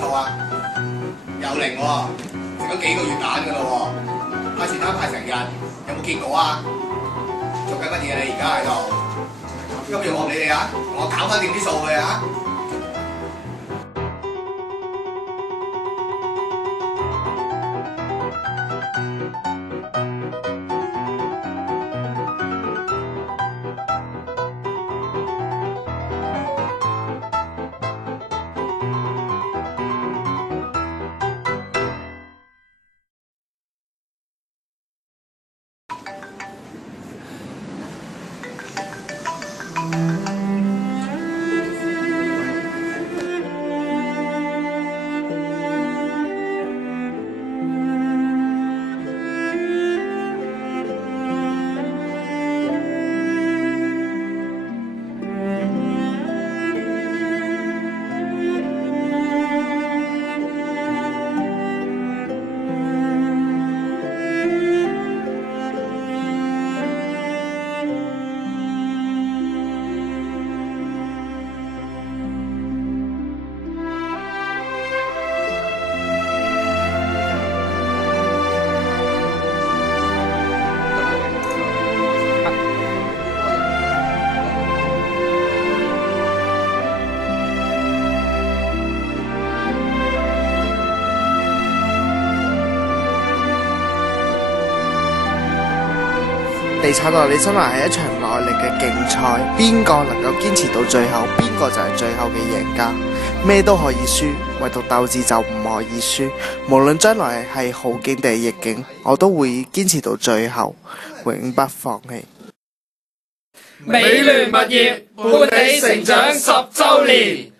數啊？有零喎，食咗幾個月蛋㗎啦喎，派傳單派成日，有冇結果啊？做緊乜嘢你而家喺度？今日我唔理你啊，我搞翻掂啲數佢啊！地產代理生涯係一場耐力嘅競賽，邊個能夠堅持到最後，邊個就係最後嘅贏家。咩都可以輸，唯獨鬥志就唔可以輸。無論將來係好景定係逆境，我都會堅持到最後，永不放棄。美聯物業伴你成長10週年。